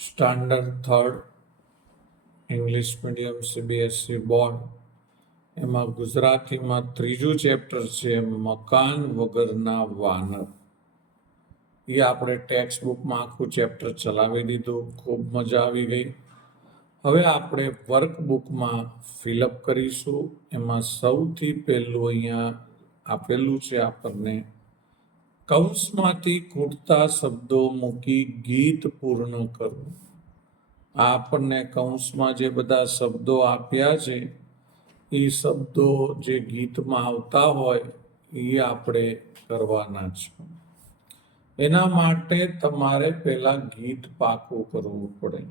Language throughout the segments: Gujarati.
Standard third English medium CBSE board એમાં ગુજરાતીમાં ત્રીજું ચેપ્ટર છે મકાન વગરના વાનર. એ આપણે ટેક્સ્ટ બુકમાં આખું ચેપ્ટર ચલાવી દીધું, ખૂબ મજા આવી ગઈ. હવે આપણે વર્કબુકમાં ફિલઅપ કરીશું. એમાં સૌથી પહેલું અહીંયા આપેલું છે આપણને, કૌંસમાંથી ખૂટતા શબ્દો મૂકી ગીત પૂર્ણ કરવું. આપણને કૌંસમાં જે બધા શબ્દો આપ્યા છે એ શબ્દો જે ગીતમાં આવતા હોય એ આપણે કરવાના છે. એના માટે તમારે પહેલા ગીત પાકું કરવું પડે.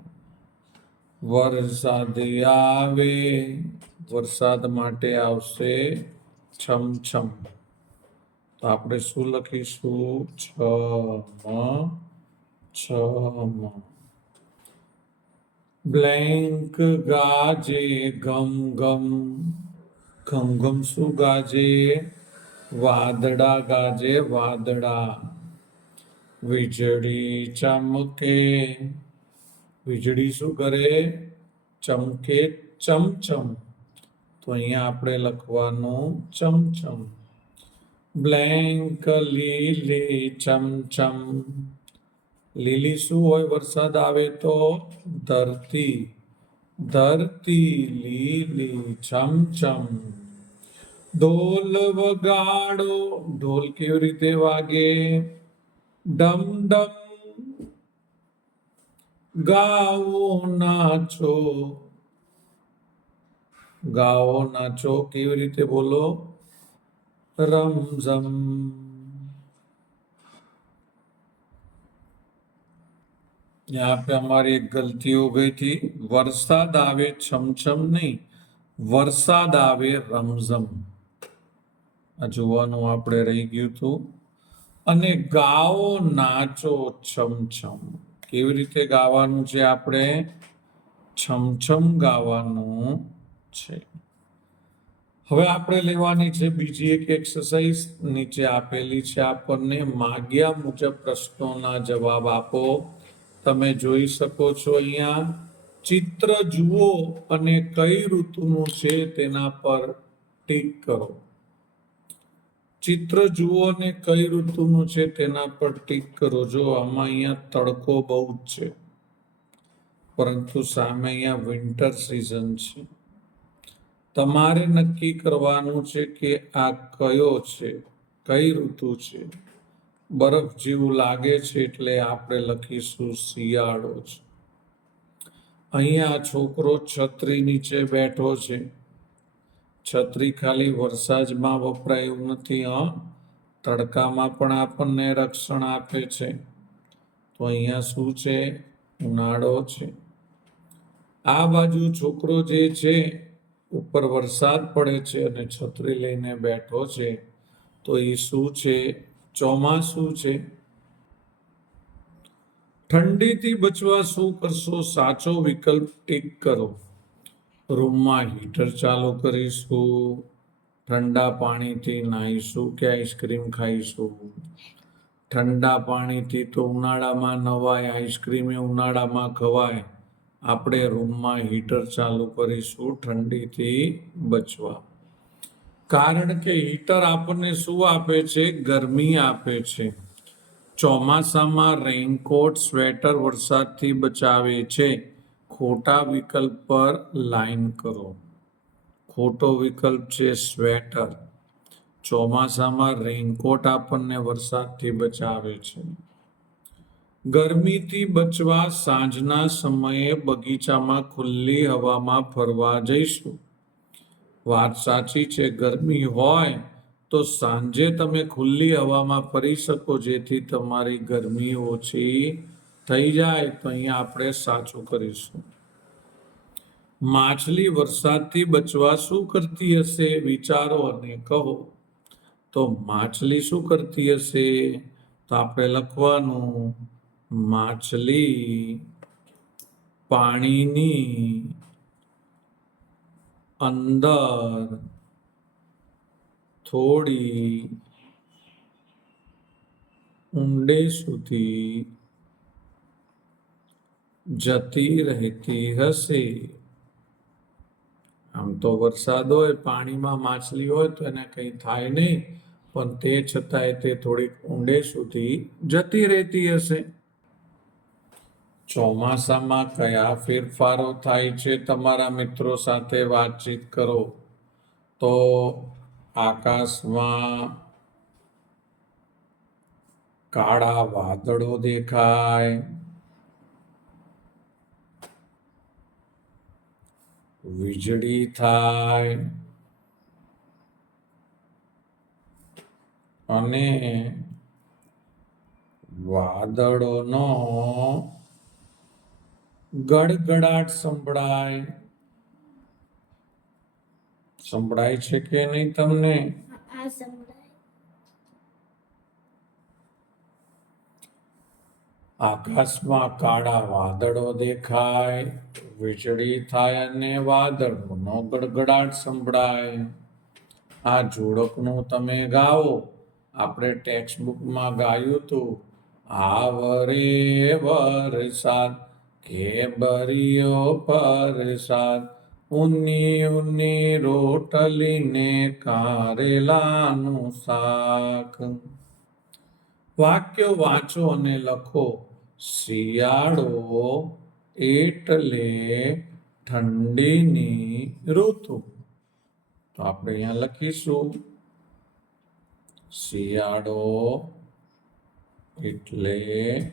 વરસાદ આવે, વરસાદ માટે આવશે છમછમ. તો આપણે શું લખીશું? છમ. બ્લેન્ક ગાજે ઘમ ઘમ. ઘમ ઘમ શું ગાજે? વાદળા ગાજે વાદળા. વીજળી ચમકે, વીજળી શું કરે? ચમકે ચમચમ. તો અહીંયા આપણે લખવાનું ચમચમ. બ્લેન્ક લીલી ચમચમ. લીલી શું હોય વરસાદ આવે તો? ધરતી. ધરતી લીલી છમછમ. ઢોલ વગાડો. ઢોલ કેવી રીતે વાગે? ડમ ડમ. ગાઓ નાચો. ગાઓ નાચો કેવી રીતે બોલો? રમઝમ. यहाँ पे हमारी एक गलती हो गई थी. वरसाद आवे छमछम नहीं, वरसाद आवे रमझम. આ જોવાનું આપણે રહી ગયું હતું. અને ગાઓ નાચો છમછમ. કેવી રીતે ગાવાનું છે? આપણે છમછમ ગાવાનું છે. હવે આપણે લેવાની છે બીજી એક એક્સરસાઇઝ. નીચે આપેલી છે આપણને, માગ્યા મુજબ પ્રશ્નોના જવાબ આપો. તમે જોઈ શકો છો અહીંયા ચિત્ર જુઓ અને કઈ ઋતુનું છે તેના પર ટીક કરો. ચિત્ર જુઓ અને કઈ ઋતુનું છે તેના પર ટીક કરો. જો આમાં અહીંયા તડકો બહુ જ છે, પરંતુ સામે અહીંયા વિન્ટર સિઝન છે. તમારે નક્કી કરવાનું છે કે આ કયો છે, કઈ ઋતુ છે. બરફ જેવું લાગે છે એટલે આપણે લખીશું શિયાળો છે. અહીંયા છોકરો છત્રી નીચે બેઠો છે. છત્રી ખાલી વરસાદમાં વપરાય એવું નથી, તડકામાં પણ આપણને રક્ષણ આપે છે. તો અહીંયા શું છે? ઉનાળો છે. આ બાજુ છોકરો જે છે ઉપર વરસાદ પડે છે અને છત્રી લઈને બેઠો છે, તો એ શું છે? ચોમાસું છે. ઠંડીથી બચવા શું કરશો? સાચો વિકલ્પ ટીક કરો. રૂમમાં હીટર ચાલુ કરીશું, ઠંડા પાણીથી નાહીશું કે આઈસ્ક્રીમ ખાઈશું? ઠંડા પાણીથી તો ઉનાળામાં નવાય, આઈસ્ક્રીમ ઉનાળામાં ખવાય. આપણે રૂમમાં હીટર ચાલુ કરીશું ઠંડીથી બચવા. કારણ કે હીટર આપણને શું આપે છે? ગરમી આપે છે. ચોમાસામાં રેઇનકોટ, સ્વેટર વરસાદથી બચાવે છે. ખોટા વિકલ્પ પર લાઈન કરો. ખોટો વિકલ્પ છે સ્વેટર. ચોમાસામાં રેઇનકોટ આપણને વરસાદથી બચાવે છે. ગરમીથી બચવા સાંજના સમયે બગીચામાં ખુલ્લી હવામાં ફરવા જઈશું. વાત સાચી છે, ગરમી હોય તો સાંજે તમે ખુલ્લી હવામાં ફરી શકો, જેથી તમારી ગરમી ઓછી થઈ જાય. તો અહીંયા આપણે સાચું કરીશું. માછલી વરસાદથી બચવા શું કરતી હશે? વિચારો અને કહો. તો માછલી શું કરતી હશે? તો આપણે લખવાનું માછલી પાણીની અંદર થોડી ઊંડે સુધી જતી રહેતી હશે. આમ તો વરસાદ હોય, પાણીમાં માછલી હોય તો એને કંઈ થાય નહીં, પણ તે છતાંય તે થોડીક ઊંડે સુધી જતી રહેતી હશે. ચોમાસામાં કયા ફેરફારો થાય છે? તમારા મિત્રો સાથે વાતચીત કરો. તો આકાશમાં કાળા વાદળો દેખાય, વીજળી થાય અને વાદળોનો ગડગડાટ સંભળાય. સંભળાય છે કે નહીં તમને? આકાશમાં કાળા વાદળો દેખાય, વીજળી થાય અને વાદળોનો ગડગડાટ સંભળાય. આ જોડકનું તમે ગાઓ. આપણે ટેક્સ્ટ બુકમાં ગાયું હતું, આવરે વરસાદ કે બરિયો પરસાદ, ઉની ઉની રોટલી ને કારેલાનું શાક. વાક્ય વાંચો અને લખો. શિયાળો એટલે ઠંડીની ઋતુ. તો આપણે અહીંયા લખીશું, શિયાળો એટલે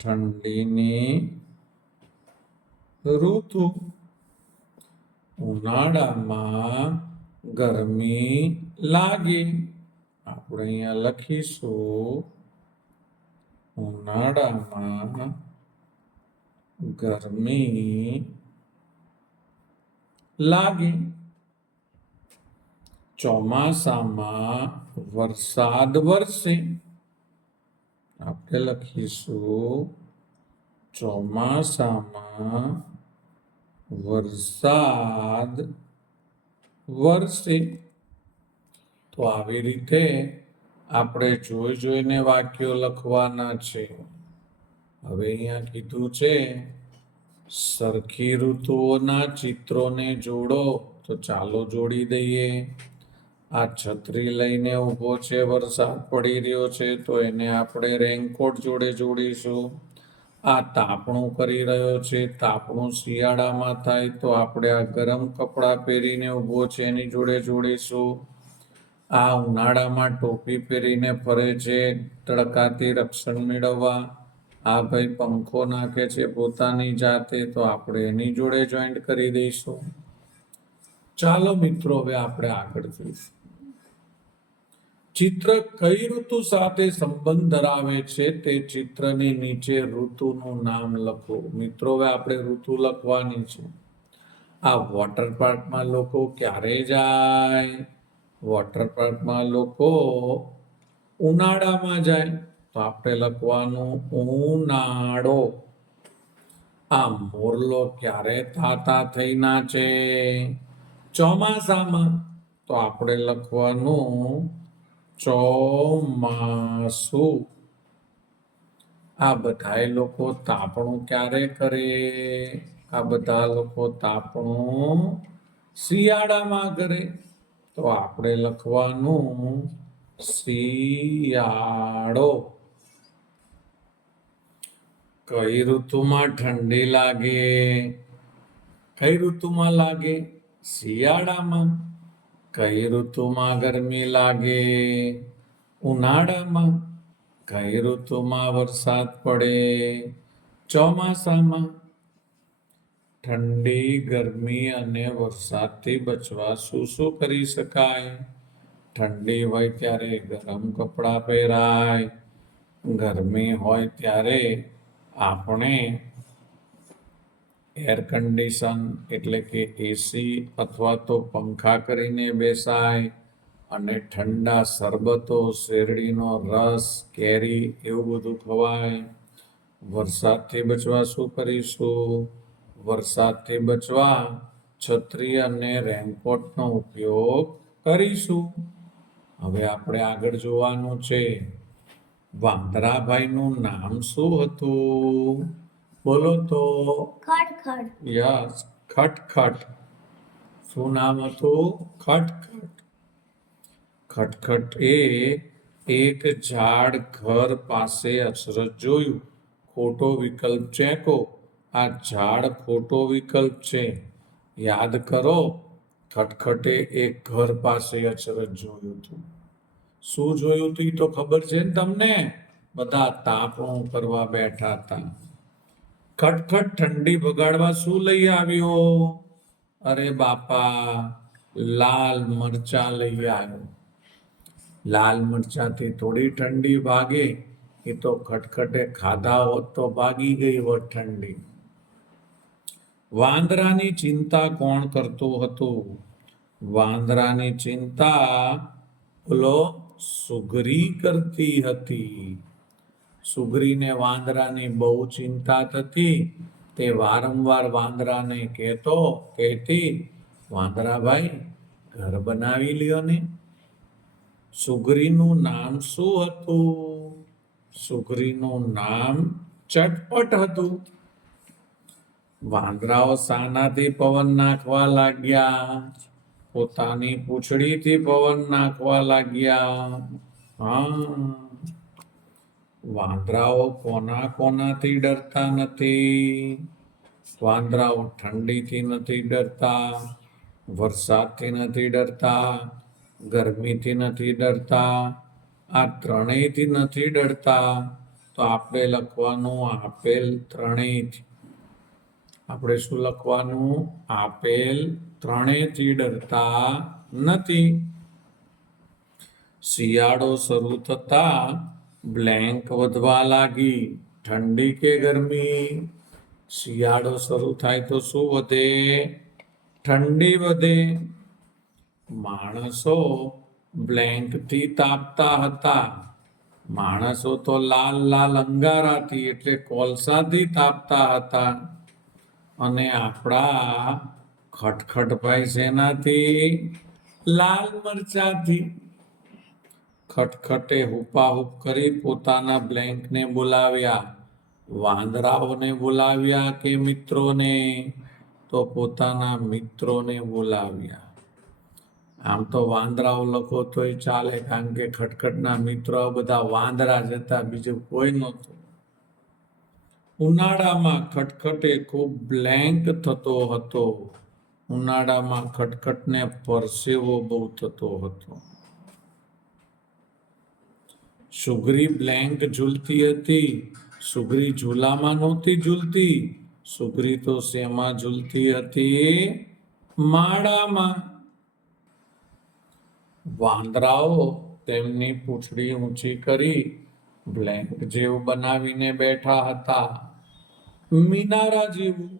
ઠંડીની ઋતુ. ઉનાળામાં ગરમી લાગે. આપણે અહીંયા લખીશું, ઉનાળામાં ગરમી લાગે. ચોમાસામાં વરસાદ વરસે. આપણે લખીશું, ચોમાસામાં વરસાદ વરસે. તો આવી રીતે આપણે જોઈને વાક્યો લખવાના છે. હવે અહીંયા કીધું છે, સરખી ઋતુઓના ચિત્રોને જોડો. તો ચાલો જોડી દઈએ. આ છત્રી લઈને ઊભો છે, વરસાદ પડી રહ્યો છે, તો એને આપણે રેનકોટ જોડે જોડીશું. આ તાપણું કરી રહ્યો છે, તાપણું શિયાળામાં થાય તો આપણે આ ગરમ કપડાં પહેરીને ઊભો છે એની જોડે જોડીશું. આ ઉનાળામાં ટોપી પહેરીને ફરે છે તડકાથી રક્ષણ મેળવવા. આ ભાઈ પંખો નાખે છે પોતાની જાતે, તો આપણે એની જોડે જોઈન્ટ કરી દઈશું. ચાલો મિત્રો, હવે આપણે આગળ જોઈશું. ચિત્ર કઈ ઋતુ સાથે સંબંધ ધરાવે છે તે ચિત્રની નીચે ઋતુનું નામ લખો. મિત્રો, હવે આપણે ઋતુ લખવાની છે. આ વોટર પાર્કમાં લોકો ક્યારે જાય? વોટર પાર્કમાં લોકો ઉનાળામાં જાય. તો આપણે લખવાનું ઉનાળો. આ મોરલો ક્યારે તાતા થઈ નાચે? ચોમાસામાં. તો આપણે લખવાનું ચોમાસું. આ બધા લોકો તાપણું ક્યારે કરે? આ બધા લોકો તાપણું શિયાળામાં કરે. તો આપણે લખવાનું શિયાળો. કઈ ઋતુમાં ઠંડી લાગે? કઈ ઋતુમાં લાગે? શિયાળામાં. કઈ ઋતુમાં ગરમી લાગે? ઉનાળામાં. કઈ ઋતુમાં વરસાદ પડે? ચોમાસામાં. ઠંડી, ગરમી અને વરસાદથી બચવા શું શું કરી શકાય? ઠંડી હોય ત્યારે ગરમ કપડાં પહેરાય. ગરમી હોય ત્યારે આપણે એર કન્ડિશન એટલે કે એસી અથવા તો પંખા કરીને બેસાય. અને ઠંડા શરબતો, શેરડીનો રસ, કેરી એવું બધું ખવાય. વરસાદથી બચવા શું કરીશું? વરસાદથી બચવા છત્રી અને રેનકોટનો ઉપયોગ કરીશું. હવે આપણે આગળ જોવાનું છે. વાંદરાભાઈનું નામ શું હતું? બોલો તો. ખડખડ. યસ, ખટખટ. શું નામ હતું? ખટખટ. ખટખટ એ એક ઝાડ ઘર પાસે અચરજ જોયું. ખોટો વિકલ્પ ચેકો. આ ઝાડ ખોટો વિકલ્પ છે. યાદ કરો, ખટખટે એક ઘર પાસે અચરજ જોયું હતું. શું જોયું હતું એ તો ખબર છે ને તમને? બધા તાપણું કરવા બેઠા હતા. ખટખટ ઠંડી ભગાડવા શું લઈ આવ્યો? અરે બાપા, લાલ મરચાં લઈ આવ્યો. લાલ મરચાંથી થોડી ઠંડી ભાગે, એ તો ખટખટે ખાધા હોત તો ભાગી ગઈ હોત ઠંડી. વાંદરાની ચિંતા કોણ કરતું હતું? વાંદરાની ચિંતા બોલો સુગરી કરતી હતી. સુગરીને વાંદરાની બહુ ચિંતા થતી. તે વારંવાર વાંદરાને કહેતી, વાંદરાભાઈ ઘર બનાવી લ્યો ને. સુગરીનું નામ શું હતું? સુગરીનું નામ ચટપટ હતું. વાંદરાઓ શાનાથી પવન નાખવા લાગ્યા? પોતાની પૂંછડીથી પવન નાખવા લાગ્યા. હા, વાંદરાઓ કોનાથી ડરતા નથી? વાંદરાઓ ઠંડીથી નથી ડરતા, વરસાદથી નથી ડરતા, ગરમીથી નથી ડરતા, આ ત્રણેયથી નથી ડરતા. તો આપણે લખવાનું આપેલ ત્રણેયથી. આપણે શું લખવાનું? આપેલ ત્રણેયથી ડરતા નથી. શિયાળો શરૂ થતા બ્લેન્ક વધવા લાગી. ઠંડી કે ગરમી? શિયાળો શરૂ થાય તો શું વધે? ઠંડી વધે. માણસો બ્લેન્કથી તાપતા હતા. માણસો તો લાલ લાલ અંગારાથી એટલે કોલસાથી તાપતા હતા. અને આપણા ખટખટભાઈ શેનાથી? લાલ મરચાથી. ખટખટે હુપાહુપ કરી પોતાના બ્લેન્કને બોલાવ્યા. વાંદરાઓને બોલાવ્યા કે મિત્રોને? તો પોતાના મિત્રોને બોલાવ્યા. આમ તો વાંદરાઓ લખો તોય ચાલે, કારણ કે ખટખટના મિત્રો બધા વાંદરા જ હતા, બીજું કોઈ નહોતું. ઉનાળામાં ખટખટે ખૂબ બ્લેન્ક થતો હતો. ઉનાળામાં ખટખટને પરસેવો બહુ થતો હતો. સુગરી બ્લેન્ક ઝૂલતી હતી. સુગરી ઝૂલામાં નહોતી ઝૂલતી. સુગરી તો શેમાં ઝૂલતી હતી? માળામાં. વાંદરાઓ તેમની પૂંછડી ઊંચી કરી બ્લેન્ક જેવું બનાવીને બેઠા હતા. મિનારા જેવું.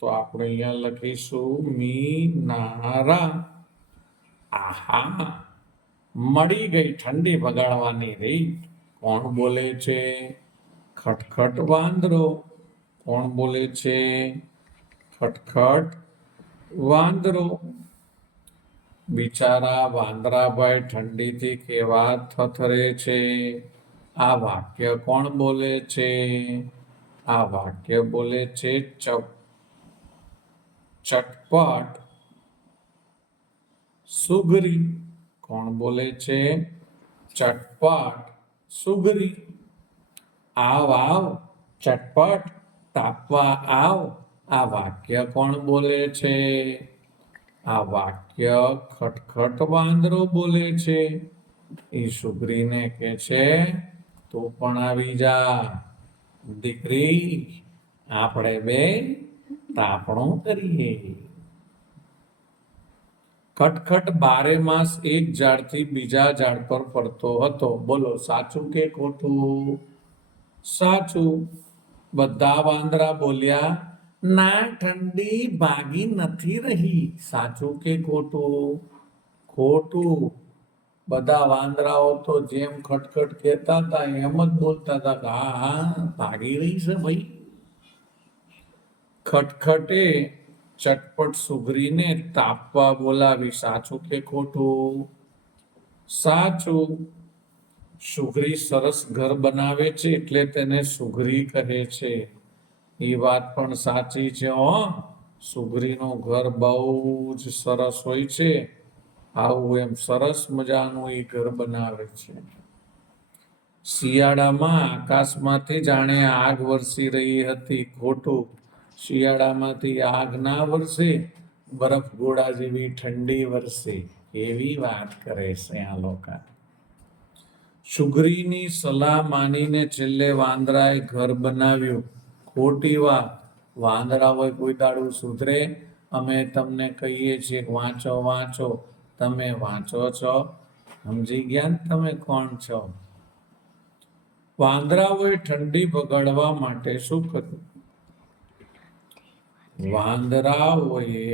તો આપણે અહીંયા લખીશું મિનારા. આહા, મળી ગઈ ઠંડી ભગાડવાની રીત. કોણ બોલે છે? ખટખટ વાંદરો. કોણ બોલે છે? ખટખટ વાંદરો. બિચારા વાંદરાભાઈ ઠંડીથી કેવા થથરે છે? આ વાક્ય કોણ બોલે છે? આ વાક્ય બોલે છે ચટપટ સુગરી. કોણ બોલે છે? ચટપટ સુગરી. આવ આવ ચટપટ, તાપવા આવ. આ વાક્ય કોણ બોલે છે? આ વાક્ય ખટખટ વાંદરો બોલે છે. એ સુગરીને કહે છે, તું પણ આવી જા દીકરી, આપણે બે તાપણું કરીએ. ખટખટ બારે માસ એક ઝાડથી બીજા ઝાડ પર ફરતો હતો. બોલો સાચું કે ખોટું? સાચું. બધા વાંદરા બોલ્યા, ના, ઠંડી ભાગી નથી રહી. સાચું કે ખોટું? ખોટું. બધા વાંદરાઓ તો જેમ ખટખટ કહેતા હતા એમ જ બોલતા હતા કે હા હા, ભાગી રહી છે ભાઈ. ખટખટે ચટપટ સુગરીને તાપવા બોલાવી. સાચું કે ખોટું? સાચું. સુગરી સરસ ઘર બનાવે છે એટલે તેને સુગરી કહે છે. એ વાત પણ સાચી છે હો. સુગરીનું ઘર બહુ જ સરસ હોય છે. આવું એમ સરસ મજાનું એ ઘર બનાવે છે. શિયાળામાં આકાશમાંથી જાણે આગ વરસી રહી હતી. ખોટું, શિયાળામાંથી આગ ના વરસે, બરફ ગોળા જેવી ઠંડી વરસે. એવી વાત કરે છે આ લોકો. સુગ્રીની સલાહ માનીને છેલ્લે વાંદરાએ ઘર બનાવ્યું. ખોટી વાત. વાંદરા હોય કોઈ દાડું સુધરે? અમે તમને કહીએ છીએ વાંચો વાંચો, તમે વાંચો છો? સમજી ગયા ને તમે કોણ છો? વાંદરાઓએ ઠંડી ભગાડવા માટે શું કર્યું? વાંદરાઓએ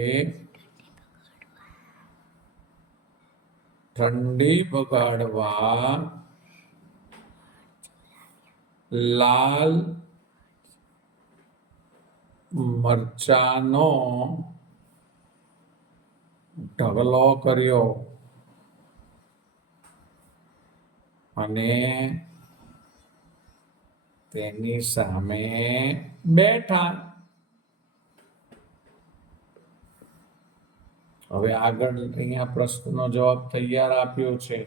ઠંડી ભગાડવા લાલ મરચાનો ઢગલો કર્યો અને તેની સામે બેઠા. હવે આગળ અહીંયા પ્રશ્નનો જવાબ તૈયાર આપ્યો છે.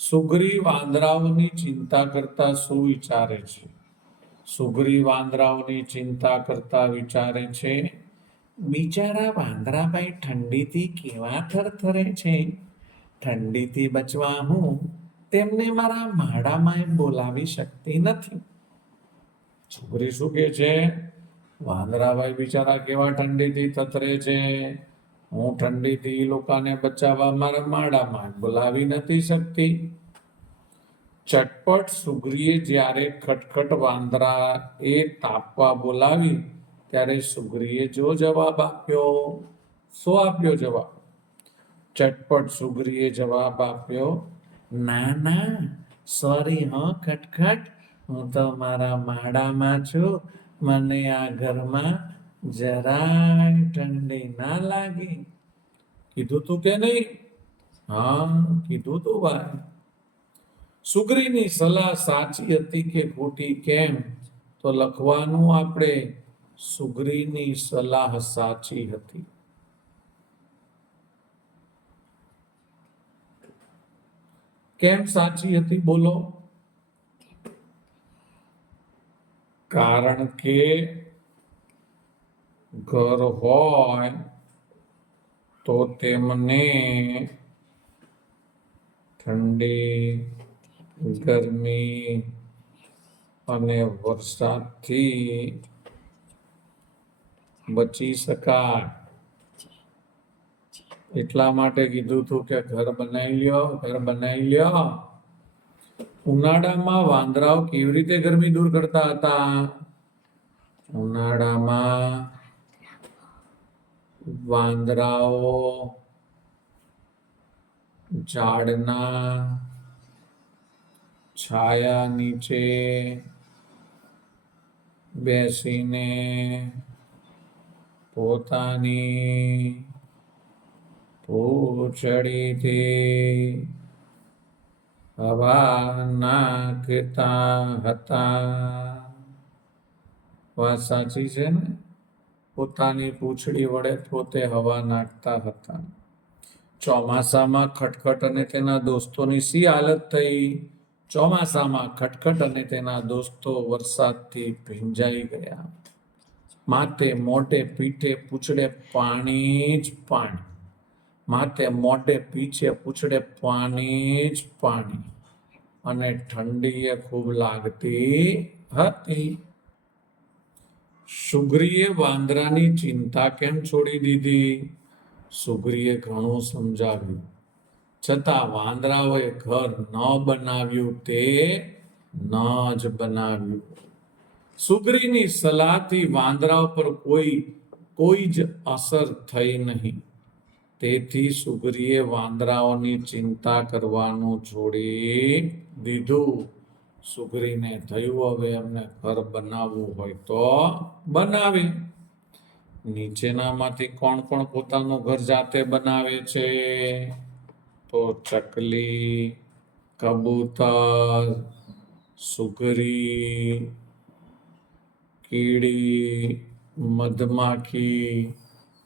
સુગ્રી વાંદરાઓની ચિંતા કરતા શું વિચારે છે? સુગ્રી વાંદરાઓની ચિંતા કરતા વિચારે છે, બિચારા વાંદરાભાઈ ઠંડીથી કેવા થરથરે છે. ઠંડીથી બચવા હું તેમને મારા માળામાં બોલાવી શકતી નથી. સુગ્રી શું કે છે? વાંદરાભાઈ બિચારા કેવા ઠંડીથી થથરે છે. હું ઠંડીથી એ લોકોને બચાવવા મારા માળામાં બોલાવી નથી શકતી. ચટપટ સુગ્રીએ જ્યારે ખટખટ વાંદરા એ તાપવા બોલાવી ત્યારે સુગ્રીએ જો જવાબ આપ્યો. શું આપ્યો જવાબ? ચટપટ સુગ્રીએ જવાબ આપ્યો, ના ના સોરી હો ખટખટ, હું તો મારા માળામાં છું. મને આ ઘરમાં જરાય ઠંડી ના લાગે. કીધું તું કે નહીં? હા, કીધું તું ભાઈ. સુગ્રીની સલાહ સાચી હતી કે ખોટી કેમ? તો લખવાનું આપણે, સુગ્રીની સલાહ સાચી હતી. કેમ સાચી હતી બોલો? કારણ કે ઘર હોય તો તેમને ઠંડી, ગરમી અને વરસાદથી બચી શકાય. એટલા માટે કીધું તું કે ઘર બનાવી લ્યો, ઘર બનાવી લ્યો. ઉનાળામાં વાંદરાઓ કેવી રીતે ગરમી દૂર કરતા હતા? ઉનાળામાં વાંદરાઓ ઝાડના છાયા નીચે બેસીને પોતાની પૂંછડીથી હવા નાખતા હતા. વાત સાચી છે ને? પોતાની પૂંછડી વડે પોતે હવા નાખતા હતા. ચોમાસામાં ખટખટ અને તેના દોસ્તોની શી હાલત થઈ? ચોમાસામાં ખટખટ અને તેના દોસ્તો વરસાદથી ભીંજાઈ ગયા. માથે મોઢે પીઠે પૂંછડે પાણી જ પાણી. માથે મોઢે પીછે પૂંછડે પાણી જ પાણી. અને ઠંડી ખૂબ લાગતી હતી. સુગ્રીએ વાંદરાની ચિંતા કેમ છોડી દીધી? સુગ્રીએ ઘણું સમજાવ્યું, છતાં વાંદરાઓએ ઘર ન બનાવ્યું તે ન જ બનાવ્યું. સુગ્રીની સલાહથી વાંદરાઓ પર કોઈ જ અસર થઈ નહીં. તેથી સુગ્રીએ વાંદરાઓની ચિંતા કરવાનું છોડી દીધું. સુગ્રીને થયું હવે અમને ઘર બનાવવું હોય તો બનાવે. નીચેનામાંથી કોણ કોણ પોતાનું ઘર જાતે બનાવે છે? તો ચકલી, કબૂતર, સુગ્રી, કીડી, મધમાખી,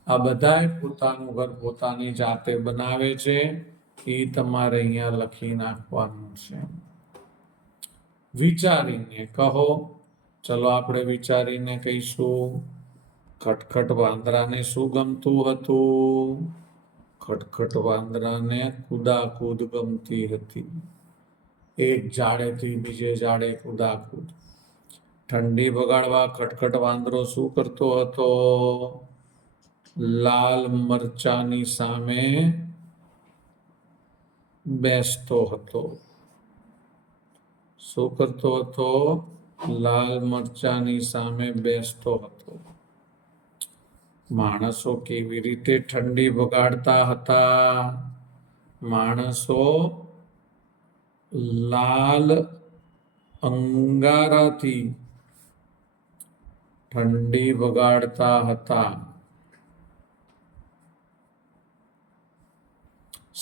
આ બધાય પોતાનું ઘર પોતાની જાતે બનાવે છે. એ તમારે અહીંયા લખી નાખવાનું છે. વિચારીને કહો. ચલો આપણે વિચારીને કહીશું. ખટખટ વાંદરાને શું ગમતું હતું? ખટખટ વાંદરાને કુદાકૂદ ગમતી હતી. એક ઝાડેથી બીજે ઝાડે કુદાકૂદ. ઠંડી ભગાડવા ખટખટ વાંદરો શું કરતો હતો? લાલ મરચાની સામે બેસતો હતો. શું કરતો હતો? લાલ મરચાની સામે બેસતો હતો. માણસો કેવી રીતે ઠંડી ભગાડતા હતા? માણસો લાલ અંગારાથી ઠંડી ભગાડતા હતા.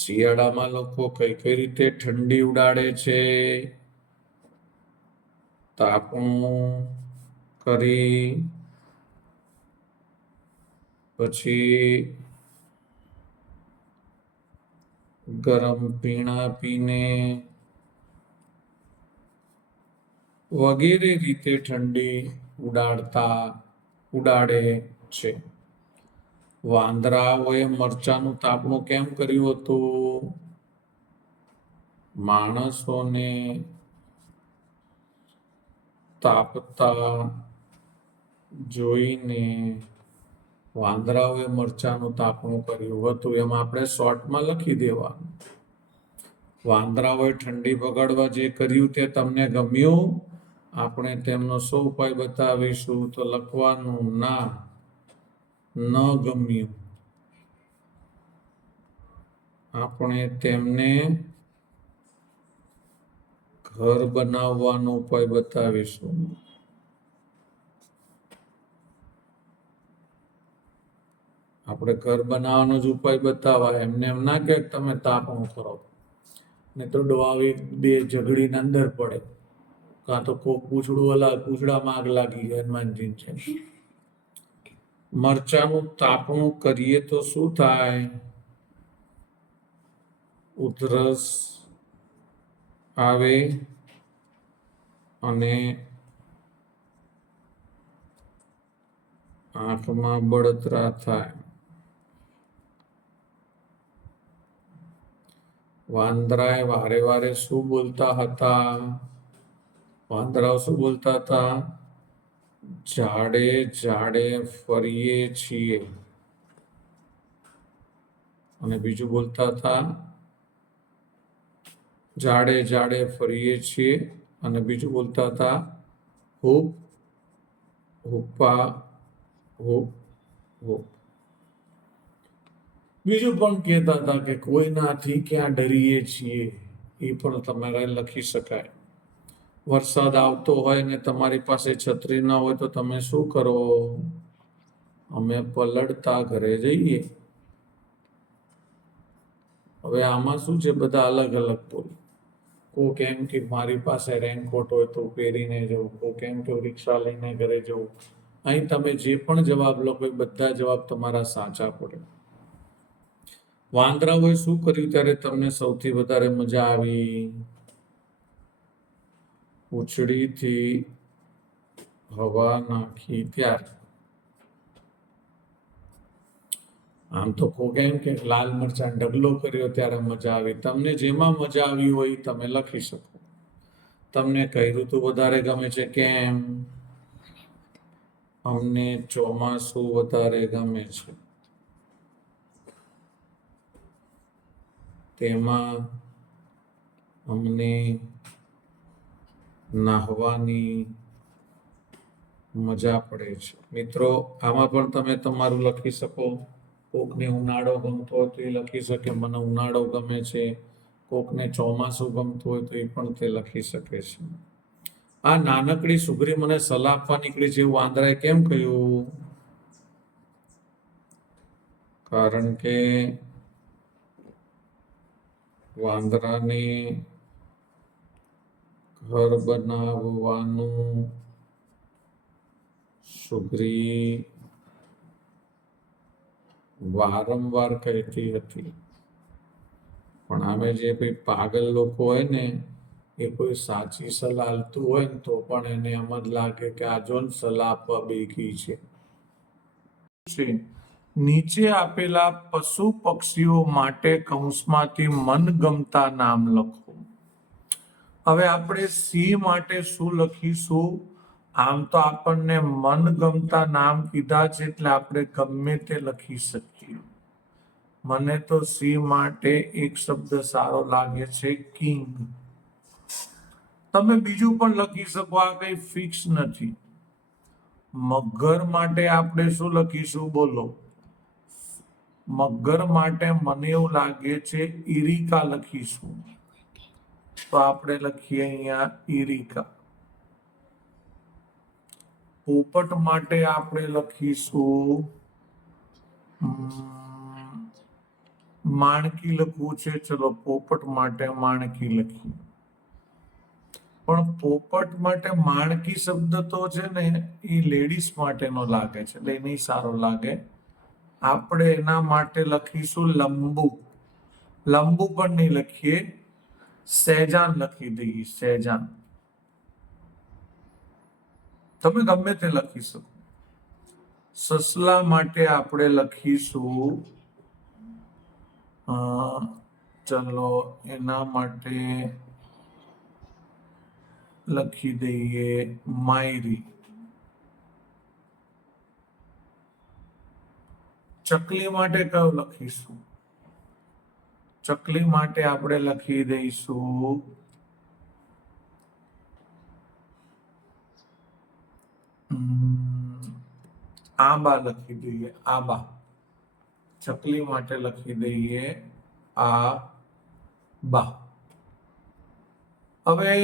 શિયાળામાં લોકો કઈ કઈ રીતે ઠંડી ઉડાડે છે? તાપણું કરી, પછી ગરમ પીણા પીને વગેરે રીતે ઠંડી ઉડાડે છે. વાંદરાઓએ મરચાનું તાપણું કેમ કર્યું હતું? માણસોને તાપતા જોઈને વાંદરાઓએ મરચાનું તાપણું કર્યું હતું. એમાં આપણે શોર્ટમાં લખી દેવાનું. વાંદરાઓએ ઠંડી ભગાડવા જે કર્યું તે તમને ગમ્યું? આપણે તેમનો શું ઉપાય બતાવીશું? તો લખવાનું ના, ન ગમ્યું. આપણે તેમને ઘર બનાવવાનો ઉપાય બતાવીશું. આપણે ઘર બનાવવાનો જ ઉપાય બતાવવા, એમને એમ ના કે તમે તાપણું કરો ને તો ડોહાવી બે ઝઘડીને અંદર પડે, કાં તો કોક પૂછડામાં આગ લાગી જાય હનુમાનજી છે. મરચાનું તાપણું કરીએ તો શું થાય? ઉધરસ આવે અને આંખમાં બળતરા થાય. વાંદરાએ વારે વારે શું બોલતા હતા? વાંદરાઓ શું બોલતા હતા? ઝાડે ઝાડે ફરીએ છીએ. અને બીજું બોલતા હતા, ઝાડે ઝાડે ફરીએ છીએ. અને બીજું બોલતા હતા, હૂપ હુપ્પા હૂપ હૂપ. બીજું પણ કહેતા હતા કે કોઈનાથી ક્યાં ડરીએ છીએ. એ પણ તમારે લખી શકાય. વરસાદ આવતો હોય ને તમારી પાસે છત્રી ન હોય તો તમે શું કરો? અમે પલળતા ઘરે જઈએ. હવે આમાં શું છે? બધા અલગ અલગ બોલે. કોક એમ કે મારી પાસે રેનકોટ હોય તો પહેરીને જવું, કોક એમ કે રિક્ષા લઈને ઘરે જવું. અહીં તમે જે પણ જવાબ લખો એ બધા જવાબ તમારા સાચા પડે. વાંદરાઓએ શું કર્યું ત્યારે તમને સૌથી વધારે મજા આવી? પૂંછડીથી હવા નાખી ત્યારે. આમ તો કોક એમ કે લાલ મરચાં ઢગલો કર્યો ત્યારે મજા આવી. તમને જેમાં મજા આવી હોય તમે લખી શકો. તમને કઈ ઋતુ વધારે ગમે છે? કેમ? અમને ચોમાસું વધારે ગમે છે. તેમાં અમને નાહવાની મજા પડે છે. મિત્રો, આમાં પણ તમે તમારું લખી શકો. કોકને ઉનાળો ગમતો હોય તો એ લખી શકે મને ઉનાળો ગમે છે. કોકને ચોમાસું ગમતું હોય તો એ પણ તે લખી શકે છે. આ નાનકડી સુગરી મને સલાહ આપવા નીકળી છે એવું વાંદરાએ કેમ કહ્યું? કારણ કે વાંદરાને ઘર બનાવવાનું સુગ્રી વારંવાર કહેતી હતી, પણ આમે જે કોઈ પાગલ લોકો હોય ને એ કોઈ સાચી સલાહ આલતું હોય ને તો પણ એને એમ જ લાગે કે આ જો ને સલાહ આપવા બેઠી છે. નીચે આપેલા પશુ પક્ષીઓ માટે કૌંસમાંથી મનગમતા નામ લખો. હવે આપણે સિંહ માટે શું લખીશું? આમ તો આપણને મનગમતા નામ કીધા છે એટલે આપણે ગમે તે લખી શકીએ. મને તો સિંહ માટે એક શબ્દ સારો લાગે છે, કિંગ. તમે બીજું પણ લખી શકો, આ કઈ ફિક્સ નથી. મગર માટે આપણે શું લખીશું? બોલો. મગર માટે મને એવું લાગે છે ઈરિકા લખીશું, તો આપણે લખીએ અહીંયા ઈરિકા. પોપટ માટે આપણે લખીશું માણકી લખવું છે, ચલો પોપટ માટે માણકી લખીએ. પણ પોપટ માટે માણકી શબ્દ તો છે ને એ લેડીઝ માટેનો લાગે છે, એટલે નહીં સારો લાગે. આપણે એના માટે લખીશું લંબુ. લંબુ પણ નહીં લખીએ, સહેજાન લખી દઈએ, સહેજાન. તમે ગમે તે લખી શકો. સસલા માટે આપણે લખીશું ચલો એના માટે લખી દઈએ માયરી. ચકલી માટે કયો લખીશું? ચકલી માટે આપણે લખી દઈશું આંબા લખી દઈએ, આંબા. ચકલી માટે લખી દઈએ આંબા. હવે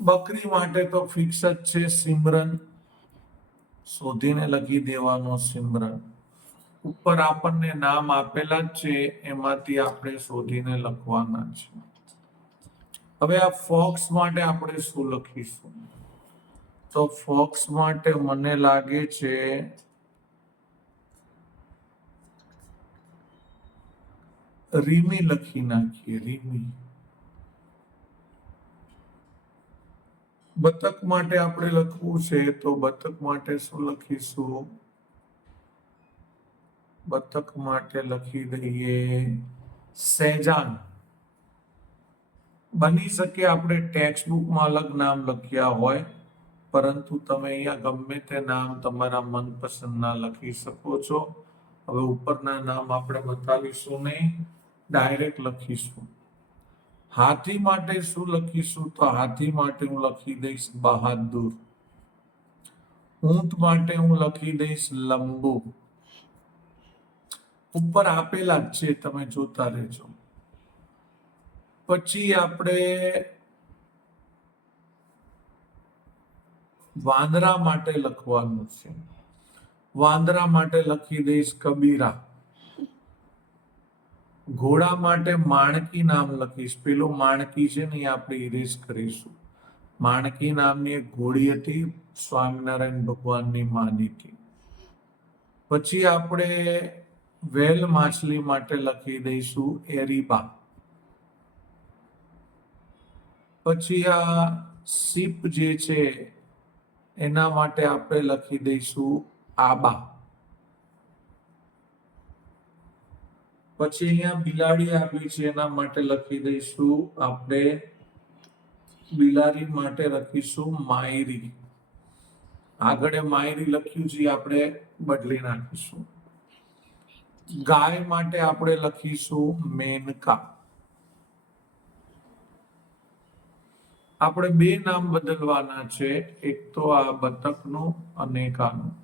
બકરી માટે તો ફિક્સ જ છે સિમરન, શોધીને લખી દેવાનો સિમરન. ઉપર આપણને નામ આપેલા જ છે, એમાંથી આપણે શોધીને લખવાના છે. હવે આ ફોક્સ માટે આપણે શું લખીશું? તો ફોક્સ માટે મને લાગે છે રીમી લખી નાખીએ, રીમી. બતક માટે આપણે લખવું છે, તો બતક માટે શું લખીશું? બતક માટે લખી દઈએ સહેજાન. બની શકે આપણે ટેક્સ્ટ બુકમાં અલગ નામ લખ્યા હોય, પરંતુ તમે અહીંયા ગમે તે નામ તમારા મનપસંદના લખી શકો છો. હવે ઉપરના નામ આપણે બતાવીશું નહીં, ડાયરેક્ટ લખીશું. હાથી માટે શું લખીશું? તો હાથી માટે હું લખી દઈશ બહાદુર. ઊંટ માટે હું લખી દઈશ લંબુ. ઉપર આપેલા જ છે, તમે જોતા રહેજો. પછી આપણે વાંદરા માટે લખવાનું છે. વાંદરા માટે લખી દઈશ કબીરા. ઘોડા માટે માણકી નામ લખીશ. પેલું માણકી છે ને એ આપણે ઇરેઝ કરીશું. માણકી નામની એક ઘોડી હતી, સ્વામિનારાયણ ભગવાનની માનીતી. પછી આપણે વેલ માછલી માટે લખી દઈશું એરીબા. પછી આ સીપ જે છે એના માટે આપણે લખી દઈશું આબા. પછી અહીંયા બિલાડી આપી છે, એના માટે લખી દઈશું આપણે બિલાડી માટે લખીશું માયરી. આગળ માયરી લખ્યું છે, આપણે બદલી નાખીશું. ગાય માટે આપણે લખીશું મેનકા. આપણે બે નામ બદલવાના છે, એક તો આ બતકનું અને એક આનું.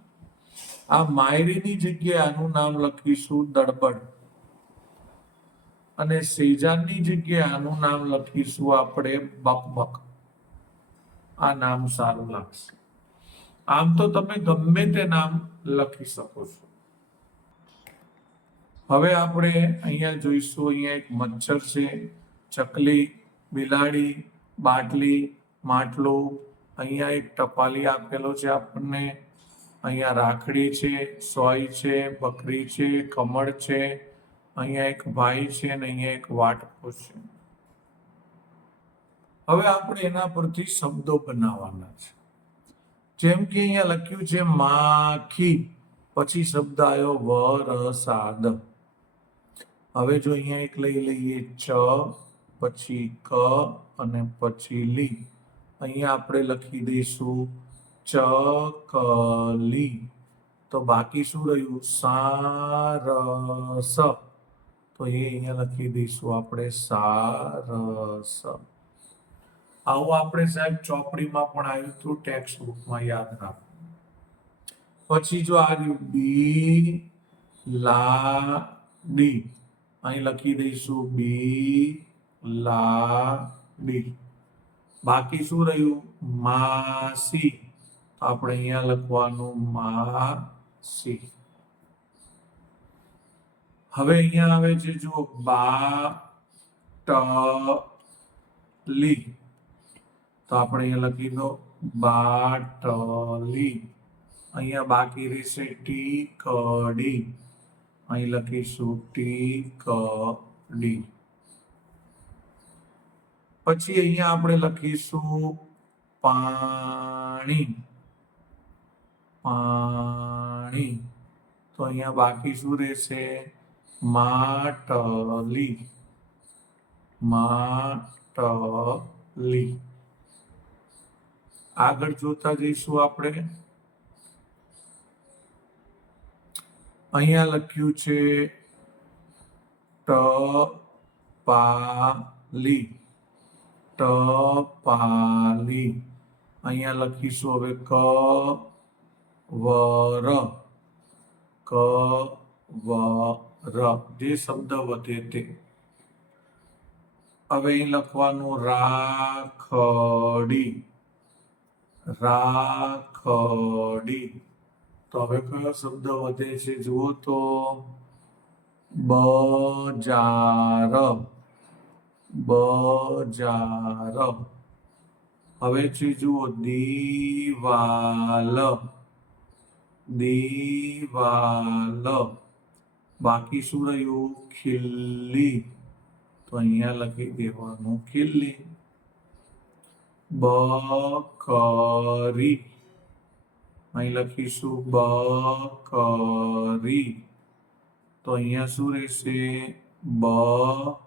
આ માયરીની જગ્યાએ આનું નામ લખીશું દડબડ, અને સેજાનની જગ્યાએ આનું નામ લખીશું આપણે બકબક. આ નામ સારું લાગશે. આમ તો તમે ગમે તે નામ લખી શકો છો. હવે આપણે અહીંયા જોઈશું, અહીંયા એક મચ્છર છે, ચકલી, બિલાડી, બાટલી, માટલું. અહીંયા એક ટપાલી આપેલો છે આપણને, અહીંયા રાખડી છે, સોય છે, બકરી છે, કમળ છે, અહીંયા એક ભાઈ છે અને અહીંયા એક વાટકો છે. હવે આપણે એના પરથી શબ્દો બનાવવાના છે. જેમ કે અહીંયા લખ્યું છે માખી, પછી શબ્દ આવ્યો વરસાદ. હવે જો અહીંયા એક લઈ લઈએ ચ, પછી ક અને પછી લી. અહીંયા આપણે લખી દઈશું ચકલી. તો બાકી શું રહ્યું? સારસ. તો એ અહીંયા લખી દઈશું આપણે સારસ. આવું આપણે સાહેબ ચોપડીમાં પણ આવ્યું હતું, ટેક્સ્ટ બુકમાં યાદ રાખો. પછી જો આ રહ્યું બી લા ડી, અહીં લખી દઈશું બી લા ડી. બાકી શું રહ્યું? માસી. આપણે અહીંયા લખવાનું માસી. હવે અહીંયા આવે છે જો બાટલી, તો આપણે અહીંયા લખી દો બાટલી. અહીંયા બાકી રહેશે ટીકડી, અહીં લખીશું ટીકડી. પછી અહીંયા આપણે લખીશું પાણી, પાણી. તો અહીંયા બાકી શું રહેશે? માટલી, માટલી. આગળ જોતા જઈશું આપણે. અહીંયા લખ્યું છે ટપાલી, ટપાલી. અહીંયા લખીશું હવે કવર, કવર. જે શબ્દ વધે તે. હવે અહીં લખવાનું રાખડી, રાખડી. તો હવે કયો શબ્દ વધે છે જુઓ તો બજાર, બજાર. હવે છે જુઓ દીવાલ, દીવાલ. બાકી શું રહ્યું? ખીલ્લી. તો અહીંયા લખી દેવાનું ખીલ્લી. બકરી, અહીં લખીશું બકરી. તો અહીંયા શું રહેશે? બરફી,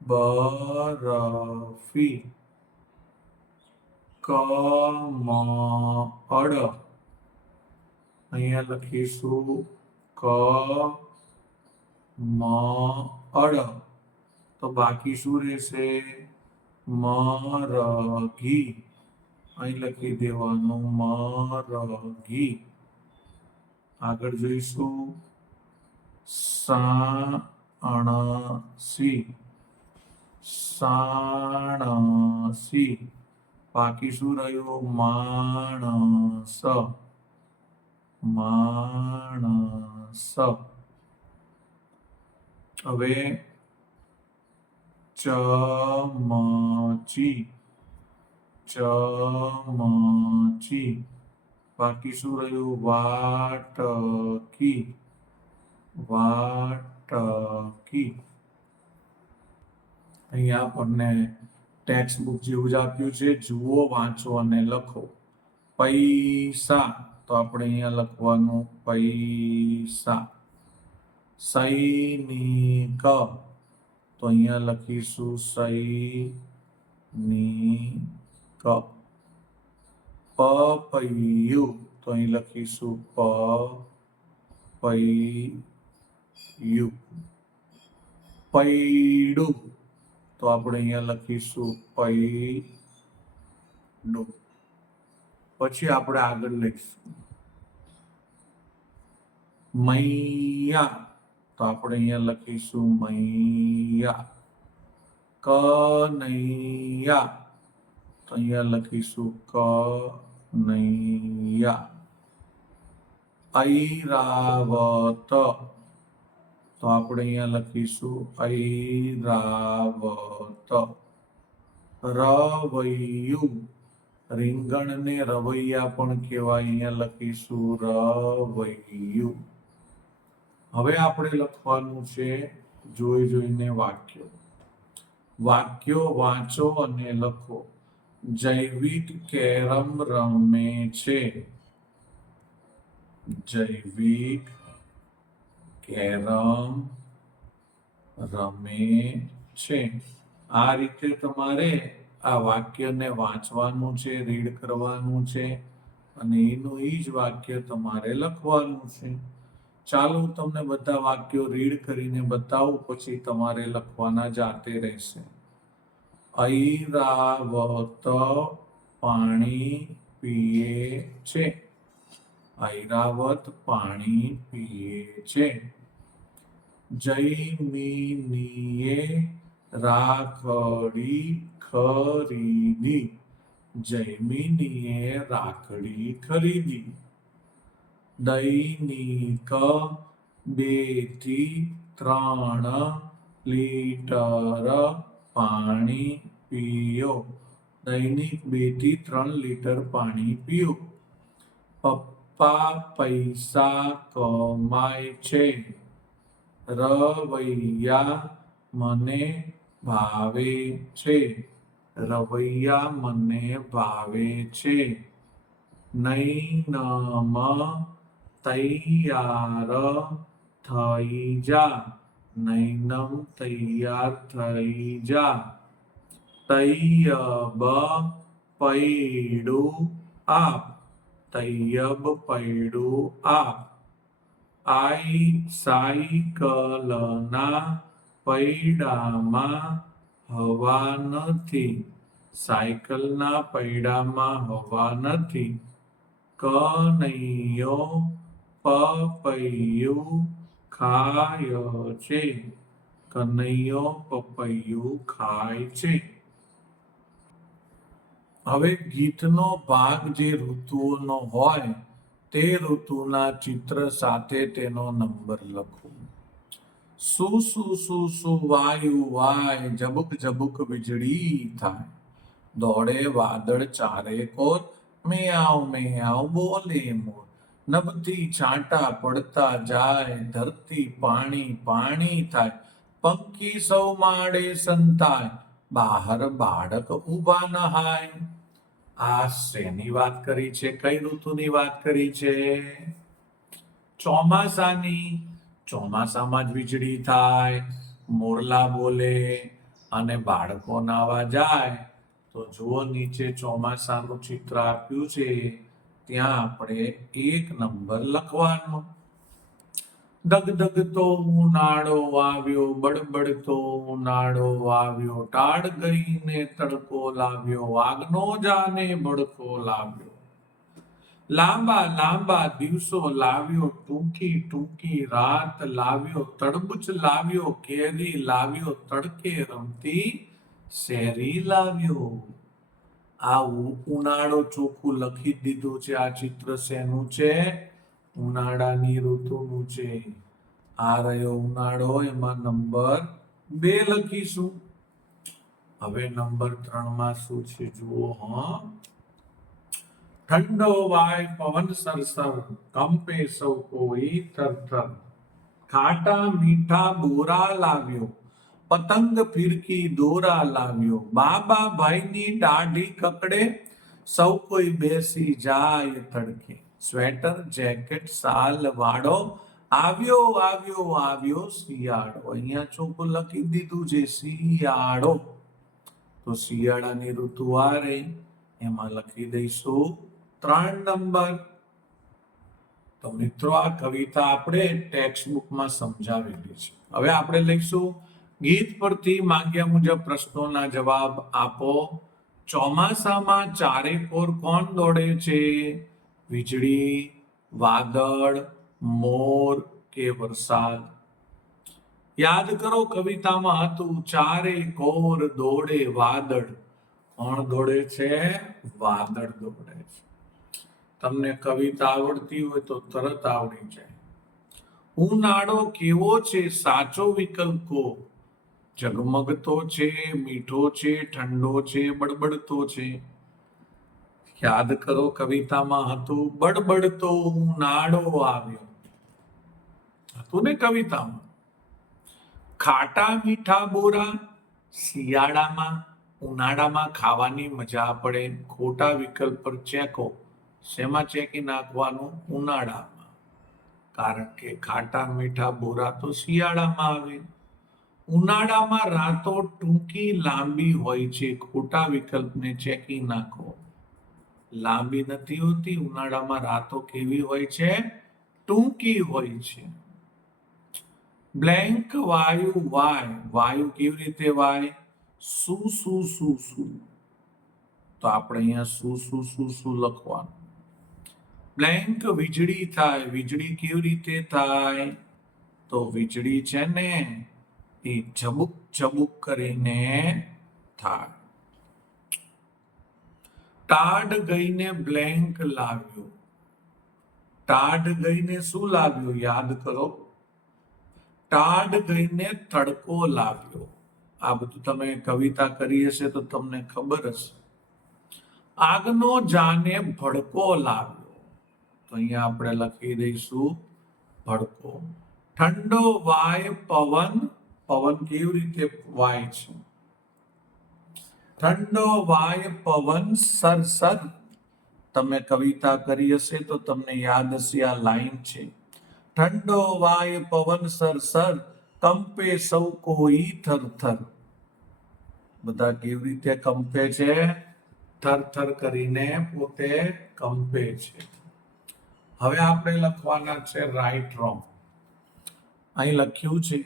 બરફી. કમળ, અહીંયા લખીશું કમળ. તો બાકી શું રહેશે? મરઘી, અહીં લખી દેવાનું મરઘી. આગળ જોઈશું સાણસી, સાણસી. બાકી શું રહ્યું? માણસ, માણસ. હવે ચમચી, ચમચી. બાકી શું રહ્યું? વાટકી, વાટકી. અહીંયા આપણને ટેક્સ્ટ બુક જેવું જ આપ્યું છે, જુઓ, વાંચો અને લખો. પૈસા, તો આપણે અહીંયા લખવાનું પૈસા. સૈનિક, તો અહીંયા લખીશું સૈનિક. પપૈયું, તો અહીં લખીશું પપૈયું. પૈડું, તો આપણે અહીંયા લખીશું પૈડું. પછી આપણે આગળ લખીશું મૈયા, તો આપણે અહીંયા લખીશું મૈયા. કનૈયા, તો અહીંયા લખીશું કનૈયા. ઐરાવત, તો આપણે અહીંયા લખીશું ઐરાવત. રવૈયું, રીંગણને રવૈયા પણ કહેવાય. અહીંયા લખીશું રવૈયું. હવે આપણે લખવાનું છે જોઈને વાક્યો. વાક્યો વાંચો અને લખો. જૈવિક કેરમ રમે છે. જૈવિક કેરમ રમે છે. આ રીતે તમારે આ વાક્યને વાંચવાનું છે, રીડ કરવાનું છે અને એનું એ જ વાક્ય તમારે લખવાનું છે. ચાલો હું તમને બધા વાક્યો રીડ કરીને બતાવું, પછી તમારે લખવાના જાતે રહેશે. ઐરાવત પાણી પીએ છે. ઐરાવત પાણી પીએ છે. જૈમિનીએ રાખડી ખરીદી. જૈમિનીએ રાખડી ખરીદી. દૈનિક 2 થી 3 લીટર પાણી પીઓ. દૈનિક 2 થી 3 લીટર પાણી પીઓ. પપ્પા પૈસા કમાય છે. રવૈયા મને ભાવે છે. રવૈયા મને ભાવે છે. નૈનમ તૈયાર થઈ જા. નૈનમ તૈયાર થઈ જા. તૈયબ પૈડું આપ. તૈયબ પૈડું આપ. સાયકલના પૈડામાં હવા નથી. સાયકલના પૈડામાં હવા નથી. કનૈયો પપૈયું ખાય છે. કનૈયો પપૈયું ખાય છે. હવે ગીતનો ભાગ જે ઋતુઓનો હોય તે ઋતુના ચિત્ર સાથે તેનો નંબર લખો. સુ વાયુ વાય. ઝબુક ઝબુક વીજળી થાય. દોડે વાદળ ચારે કોર. મેયાવ બોલે મોર. નભથી છાંટા પડતા જાય. ધરતી પાણી પાણી થાય. પંખી સૌ માડે સંતાય. બહાર બાળક ઊભા નહાય. આ શેની વાત કરી છે? કઈ ઋતુની વાત કરી છે? ચોમાસાની. ચોમાસામાં જ વીજળી થાય, મોરલા બોલે અને બાળકો નાવા જાય. તો જુઓ નીચે ચોમાસાનું ચિત્ર આપ્યું છે, ત્યાં આપણે 1 નંબર લખવાનો. ધગધગતો ઉનાળો આવ્યો. બળબડતો ઉનાળો આવ્યો. ટાઢ કરીને તડકો લાવ્યો. આગનો જાને ભડકો લાવ્યો. લાંબા લાંબા દિવસો લાવ્યો. ટૂંકી ટૂંકી રાત લાવ્યો. તડબૂચ લાવ્યો. કેરી લાવ્યો. તડકે રમતી શેરી લાવ્યો. આ ઉનાળો ચોખ્ખું લખી દીધું છે. આ ચિત્ર શેનું છે? ઉનાળાની ઋતુનું છે. આ રહ્યો ઉનાળો, એમાં નંબર 2 લખીશું. હવે નંબર 3 માં શું છે જુઓ. ઠંડો વાય પવન સરસર. કંપે સૌ કોઈ થરથર. ખાટા મીઠા બોરા લાવ્યો. પતંગ ફિરકી દોરા લાવ્યો. બાબા ભાઈની દાઢી કકડે. સૌ કોઈ બેસી જાય તડકે. સ્વેટર જેકેટ શાલ વાળો. આવ્યો આવ્યો આવ્યો શિયાળો. અહીંયા ચોખ્ખું લખી દીધું છે શિયાળો. તો શિયાળાની ઋતુ આ રહી, એમાં લખી દઈશું 3 નંબર. તો મિત્રો આ કવિતા આપણે ટેક્સ્ટ બુકમાં સમજાવેલી છે. હવે આપણે લઈશું ગીત પરથી માંગ્યા મુજબ પ્રશ્નોના જવાબ આપો. ચોમાસામાં ચારેકોર કોણ દોડે છે? વીજળી, વાદળ, મોર કે વરસાદ? યાદ કરો, કવિતામાં હતું ચારે કોર દોડે વાદળ. કોણ દોડે છે? વાદળ દોડે છે. તમને કવિતા આવડતી હોય તો તરત આવડી જાય. ઉનાળો કેવો છે? સાચો વિકલ્પ કહો. ઝગમગતો છે, મીઠો છે, ઠંડો છે, બળબડતો છે? યાદ કરો, કવિતામાં હતું બડબડતો ઉનાળો આવ્યો, હતું ને કવિતામાં. ખાટા મીઠા બોરા શિયાળામાં ઉનાળામાં ખાવાની મજા પડે. ખોટા વિકલ્પ પર ચેકો. શેમાં ચેકી નાખવાનું? ઉનાળામાં. કારણ કે ખાટા મીઠા બોરા તો શિયાળામાં આવે. ઉનાળામાં રાતો ટૂંકી લાંબી હોય છે. ખોટા વિકલ્પને ચેકી નાખો. લાંબી નથી હોતી. ઉનાળામાં રાતો કેવી હોય છે? ટૂંકી હોય છે. બ્લેન્ક વાયુ વાય. વાયુ કેવી રીતે વાય? શું શું શું શું. તો આપણે અહીંયા શું શું શું શું લખવાનું. બ્લેન્ક વીજળી થાય. વીજળી કેવી રીતે થાય? તો વીજળી છે ને એ ઝબુક ઝબુક કરીને થાય. ટાઢ ગઈને બ્લેન્ક લાવ્યું. ટાઢ ગઈને શું લાવ્યું? યાદ કરો. ટાઢ ગઈને તડકો લાવ્યો. આ બધું તમે કવિતા કરી હશે તો તમને ખબર હશે. આગનો જાને ભડકો લાવ્યો. તો અહીંયા આપણે લખી દઈશું ભડકો. ઠંડો વાય પવન. પવન કેવી રીતે વાય છે? ઠંડો વાય પવન સરસર. તમે કવિતા કરી હશે તો તમને યાદ હશે આ લાઈન છે. ઠંડો વાય પવન સરસર, કંપે સૌ કોઈ થરથર. બધા કેવી રીતે કંપે છે? થરથર કરીને પોતે કંપે છે. હવે આપણે લખવાના છે રાઈટ રોંગ. અહીં લખ્યું છે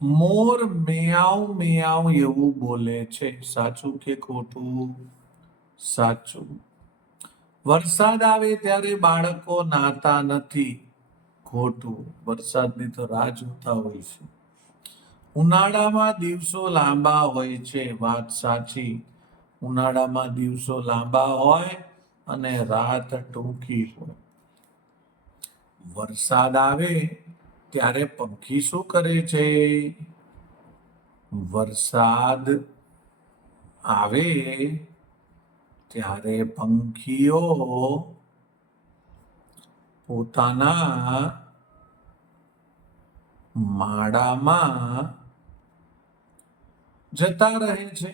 મોર મેયાવ મેયાવ એવું બોલે છે. સાચું કે ખોટું? સાચું. વરસાદ આવે ત્યારે બાળકો નાતા નથી. ખોટું. વરસાદની તો રાહ જોતા હોય છે. ઉનાળામાં દિવસો લાંબા હોય છે. વાત સાચી. ઉનાળામાં દિવસો લાંબા હોય અને રાત ટૂંકી હોય. વરસાદ આવે ત્યારે પંખી શું કરે છે? વરસાદ આવે ત્યારે પંખીઓ પોતાના માળામાં જતા રહે છે.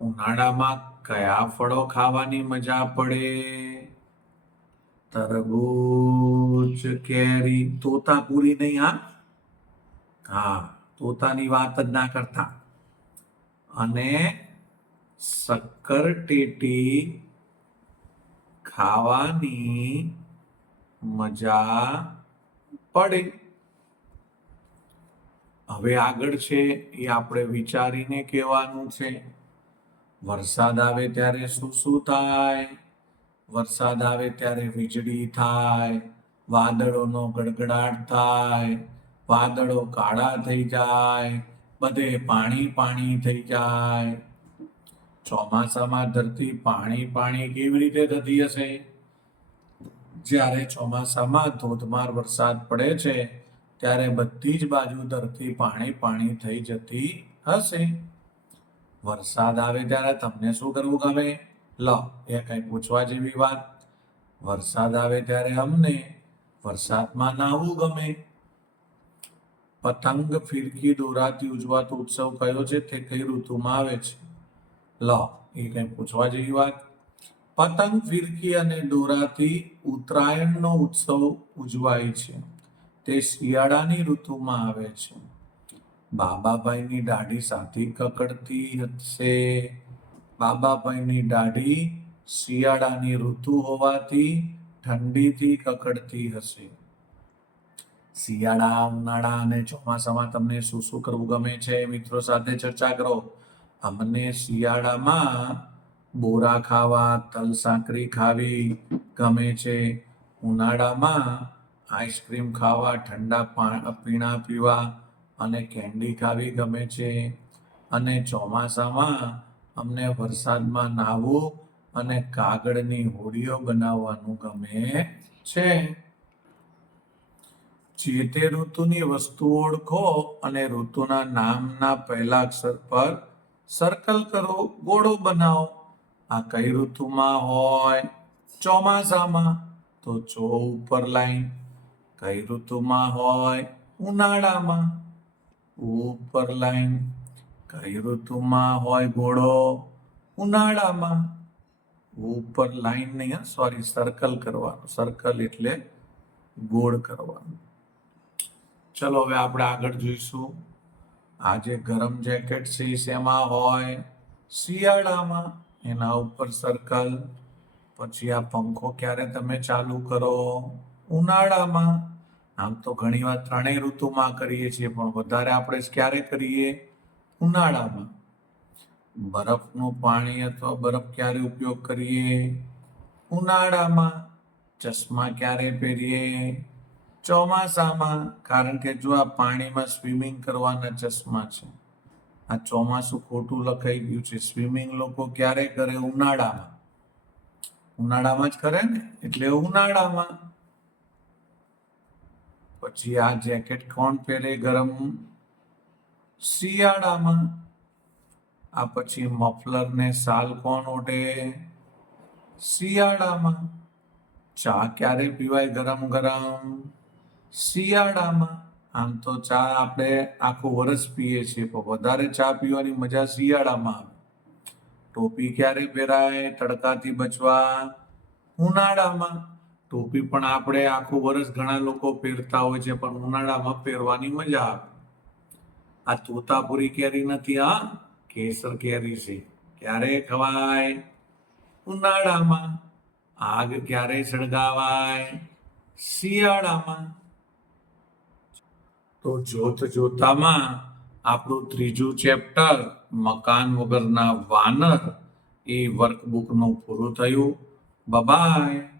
ઉનાળામાં કયા ફળો ખાવાની મજા પડે? તરબૂચ, કેરી. તોતાપુરી નહીં. હા, તોતાની વાત જ ના કરતા. અને શક્કરટેટી ખાવાની મજા પડે. હવે આગળ છે એ આપણે વિચારીને કહેવાનું છે. વરસાદ આવે ત્યારે શું શું થાય? વરસાદ આવે ત્યારે વીજળી થાય, વાદળોનો ગડગડાટ થાય, વાદળો કાળા થઈ જાય, બધે પાણી પાણી થઈ જાય. ચોમાસામાં ધરતી પાણી પાણી કેવી રીતે થતી હશે? જ્યારે ચોમાસામાં ધોધમાર વરસાદ પડે છે ત્યારે બધી જ બાજુ ધરતી પાણી પાણી થઈ જતી હશે. વરસાદ આવે ત્યારે તમને શું કરવું ગમે? લો, એ કઈ પૂછવા જેવી વાત. વરસાદ આવે ત્યારે અમને વરસાદમાં નાહવું ગમે. પતંગ, ફિરકી, દોરાથી ઉજવાતો ઉત્સવ કયો છે? તે કઈ ઋતુમાં આવે છે? લો, એ કઈ પૂછવા જેવી વાત. પતંગ, ફિરકી અને દોરાથી ઉત્તરાયણનો ઉત્સવ ઉજવાય છે. તે શિયાળાની ઋતુમાં આવે છે. બાબાભાઈની દાઢી સાથી કકડતી હશે. બાબાભાઈની દાઢી શિયાળાની ઋતુ હોવાથી ઠંડીથી કકડતી હશે. શિયાળા, ઉનાળા અને ચોમાસામાં તમને શું શું કરવું ગમે છે? મિત્રો સાથે ચર્ચા કરો. અમને શિયાળામાં બોરા ખાવા, તલ સાંકરી ખાવી ગમે છે. ઉનાળામાં આઈસ્ક્રીમ ખાવા, ઠંડા પીણા પીવા અને કેન્ડી ખાવી ગમે છે. અને ચોમાસામાં અમને વરસાદમાં નાહવું અને કાગળની હોડીઓ બનાવવાનું ગમે છે. જે તે ઋતુની વસ્તુઓ ઓળખો અને ઋતુના નામના પહેલા અક્ષર પર સર્કલ કરો, ગોળો બનાવો. આ કઈ ઋતુમાં હોય? ચોમાસામાં. તો ચો ઉપર લાઈન. કઈ ઋતુમાં હોય? ઉનાળામાં. ઉપર લાઈન. કઈ ઋતુમાં હોય ગોળો? ઉનાળામાં. ઉપર લાઈન નહીં, સોરી, સર્કલ કરવાનું. સર્કલ એટલે ગોળ કરવાનું. ચલો હવે આપણે આગળ જોઈશું. આ જે ગરમ જેકેટ છે એ શેમાં હોય? શિયાળામાં. એના ઉપર સર્કલ. પછી આ પંખો ક્યારે તમે ચાલુ કરો? ઉનાળામાં. આમ તો ઘણી વાર ત્રણેય ઋતુમાં કરીએ છીએ, પણ વધારે આપણે ક્યારે કરીએ? ઉનાળામાં. બરફનું પાણી અથવા બરફ ક્યારે ઉપયોગ કરીએ? ઉનાળામાં. ચશ્મા ક્યારે પહેરીએ? ચોમાસામાં. કારણ કે જો આ પાણીમાં સ્વિમિંગ કરવાના ચશ્મા છે. આ ચોમાસું ખોટું લખાઈ ગયું છે. સ્વિમિંગ લોકો ક્યારે કરે? ઉનાળામાં. ઉનાળામાં જ કરે ને, એટલે ઉનાળામાં. પછી આ જેકેટ કોણ પહેરે ગરમ? શિયાળામાં. આ પછી મફલર ને શાલ કોણ ઓઢે? શિયાળામાં. ચા ક્યારે પીવાય ગરમ ગરમ? શિયાળામાં. આમ તો ચા આપણે આખું વર્ષ પીએ છીએ, પણ વધારે ચા પીવાની મજા શિયાળામાં આવે. ટોપી ક્યારે પહેરાય તડકાથી બચવા? ઉનાળામાં. ટોપી પણ આપણે આખું વર્ષ ઘણા લોકો પહેરતા હોય છે, પણ ઉનાળામાં પહેરવાની મજા આવે. આ તોતાપુરી કેરી નથી, હા, કેસર કેરી છે. ક્યારે ખવાય? ઉનાળામાં. આગ ક્યારે સળગાવાય? શિયાળામાં. તો જોત જોતામાં આપણું ત્રીજું ચેપ્ટર મકાન વગરના વાનર એ વર્કબુકનું પૂરું થયું. બાય.